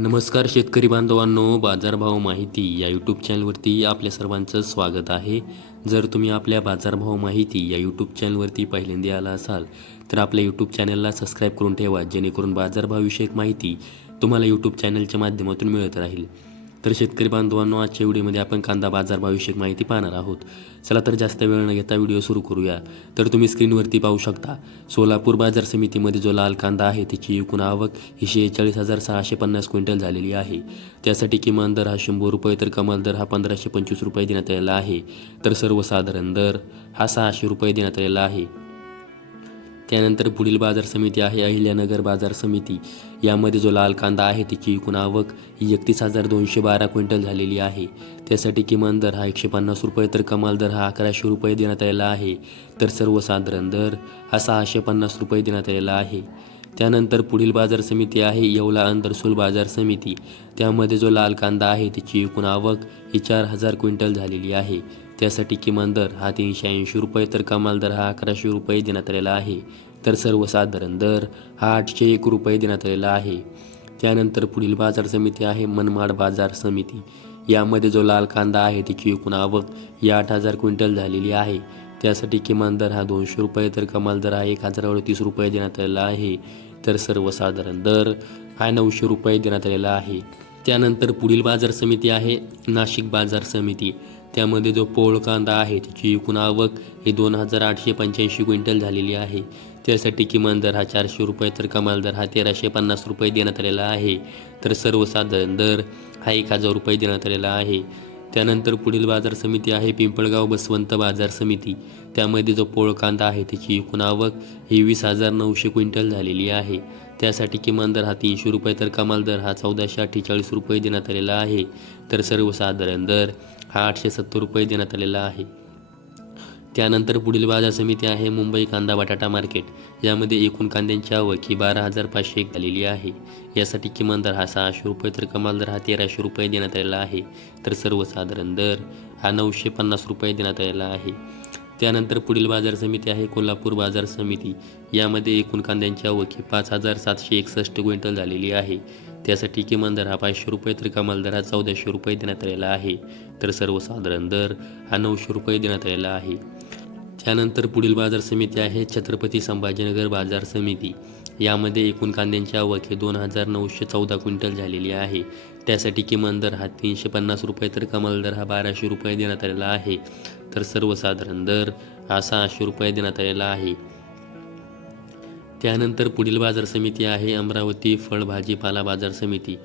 नमस्कार शेतकरी बांधवांनो, बाजारभाव माहिती या यूट्यूब चॅनलवरती आपल्या सर्वांचं स्वागत आहे. जर तुम्ही आपल्या बाजारभाव माहिती या यूट्यूब चॅनलवरती पहिल्यांदा आला असाल तर आपल्या यूट्यूब चॅनलला सबस्क्राईब करून ठेवा, जेणेकरून बाजारभावविषयक माहिती तुम्हाला यूट्यूब चॅनलच्या माध्यमातून मिळत राहील. तर शेतकरी बांधवांनो, आजच्या व्हिडिओमध्ये आपण कांदा बाजारभावविषयक माहिती पाहणार आहोत. चला तर जास्त वेळ न घेता व्हिडिओ सुरू करूया. तर तुम्ही स्क्रीनवरती पाहू शकता, सोलापूर बाजार समितीमध्ये जो लाल कांदा आहे त्याची एकूण आवक ही 46,650 क्विंटल झालेली आहे. त्यासाठी किमान दर हा 100 रुपये तर कमाल दर हा 1,525 रुपये देण्यात आलेला आहे. तर सर्वसाधारण दर हा 600 रुपये देण्यात आलेला आहे. त्यानंतर पुढील बाजार समिती आहे अहिल्यानगर बाजार समिती. यामध्ये जो लाल कांदा आहे त्याची एकूण आवक ही 31,212 क्विंटल झालेली आहे. त्यासाठी किमान दर हा 150 रुपये तर कमाल दर हा 1100 रुपये देण्यात आलेला आहे. तर सर्वसाधारण दर हा 650 रुपये देण्यात आलेला आहे. त्यानंतर पुढील बाजार समिती आहे येवला अंतरसूल बाजार समिती. त्यामध्ये जो लाल कांदा आहे त्याची एकूण आवक ही 4,000 क्विंटल झालेली आहे. त्यासाठी किमान दर हा 380 रुपये तर कमाल दर हा 1100 रुपये देण्यात आलेला आहे. तर सर्वसाधारण दर हा 801 रुपये देण्यात आलेला आहे. त्यानंतर पुढील बाजार समिती आहे मनमाड बाजार समिती. यामध्ये जो लाल कांदा आहे त्याची एकूण आवक ही 8,000 क्विंटल झालेली आहे. त्यासाठी किमान दर हा 200 रुपये तर कमाल दर हा 1,038 रुपये देण्यात आलेला आहे. तर सर्वसाधारण दर हा 900 रुपये देण्यात आलेला आहे. त्यानंतर पुढील बाजार समिती आहे नाशिक बाजार समिती. त्यामध्ये जो पोळ कांदा आहे त्याची एकूण आवक ही 2,885 क्विंटल झालेली आहे. त्यासाठी किमान दर हा 400 रुपये तर कमाल दर हा 1,350 रुपये देण्यात आलेला आहे. तर सर्वसाधारण दर हा 1,000 रुपये देण्यात आलेला आहे. त्यानंतर पुढील बाजार समिती आहे पिंपळगाव बसवंत बाजार समिती. त्यामध्ये जो पोळ कांदा आहे त्याची एकूण आवक ही 20,900 क्विंटल झालेली आहे. त्यासाठी किमान दर हा 300 रुपये तर कमाल दर हा 1,448 रुपये देण्यात आलेला आहे. तर सर्वसाधारण दर हा 870 रुपये देण्यात आलेला आहे. त्यानंतर पुढील बाजार समिती आहे मुंबई कांदा बटाटा मार्केट. यामध्ये एकूण कांद्यांची आवक ही 12,501 झालेली आहे. यासाठी किमान दर हा 600 रुपये तर कमाल दर हा 1,300 रुपये देण्यात आलेला आहे. तर सर्वसाधारण दर हा 950 रुपये देण्यात आलेला आहे. त्यानंतर पुढील बाजार समिती आहे कोल्हापूर बाजार समिती. यामध्ये एकूण कांद्यांची आवक ही 5,761 क्विंटल झालेली आहे. त्यासाठी किमान दर हा 500 रुपये तर कमाल दर हा 1,400 रुपये देण्यात आलेला आहे. तर सर्वसाधारण दर हा 900 रुपये देण्यात आलेला आहे. त्यानंतर पुढील बाजार समिती आहे छत्रपती संभाजीनगर बाजार समिती. यामध्ये एकूण कांद्यांची आवक ही 2,914 क्विंटल झालेली आहे. त्यासाठी किमान दर हा 350 रुपये तर कमाल दर हा 1,200 रुपये देण्यात आलेला आहे. तर सर्वसाधारण दर हा 600 रुपये देण्यात आलेला आहे. त्यानंतर पुढील बाजार समिती आहे अमरावती फळ भाजीपाला बाजार समिती.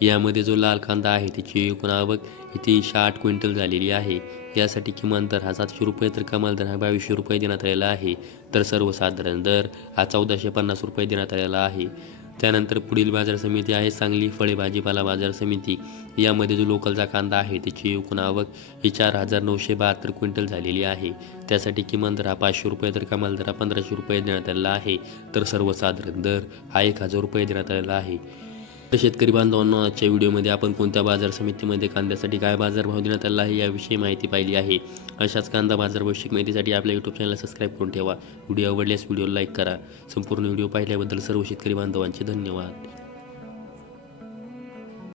यामध्ये जो लाल कांदा आहे त्याची एकूण आवक ही 308 क्विंटल झालेली आहे. यासाठी किमान दर हा 700 रुपये तर कमाल दर हा 2,200 रुपये देण्यात आलेला आहे. तर सर्वसाधारण दर हा 1,450 रुपये देण्यात आलेला आहे. त्यानंतर पुढील बाजार समिती आहे सांगली फळे भाजीपाला बाजार समिती. यामध्ये जो लोकलचा कांदा आहे त्याची एकूण आवक ही 4,972 क्विंटल झालेली आहे. त्यासाठी किमान दर हा 500 रुपये तर कमाल दर हा 1,500 रुपये देण्यात आलेला आहे. तर सर्वसाधारण दर हा 1,000 रुपये देण्यात आलेला आहे. तर शेतकरी बांधवांनो, आजच्या व्हिडिओमध्ये आपण कोणत्या बाजार समितीमध्ये कांद्यासाठी काय बाजारभाव देण्यात आला आहे याविषयी माहिती पाहिली आहे. अशाच कांदा बाजारभावविषयक माहितीसाठी आपल्या यूट्यूब चॅनलला सबस्क्राईब करून ठेवा. व्हिडिओ आवडल्यास व्हिडिओ लाईक करा. संपूर्ण व्हिडिओ पाहिल्याबद्दल सर्व शेतकरी बांधवांचे धन्यवाद.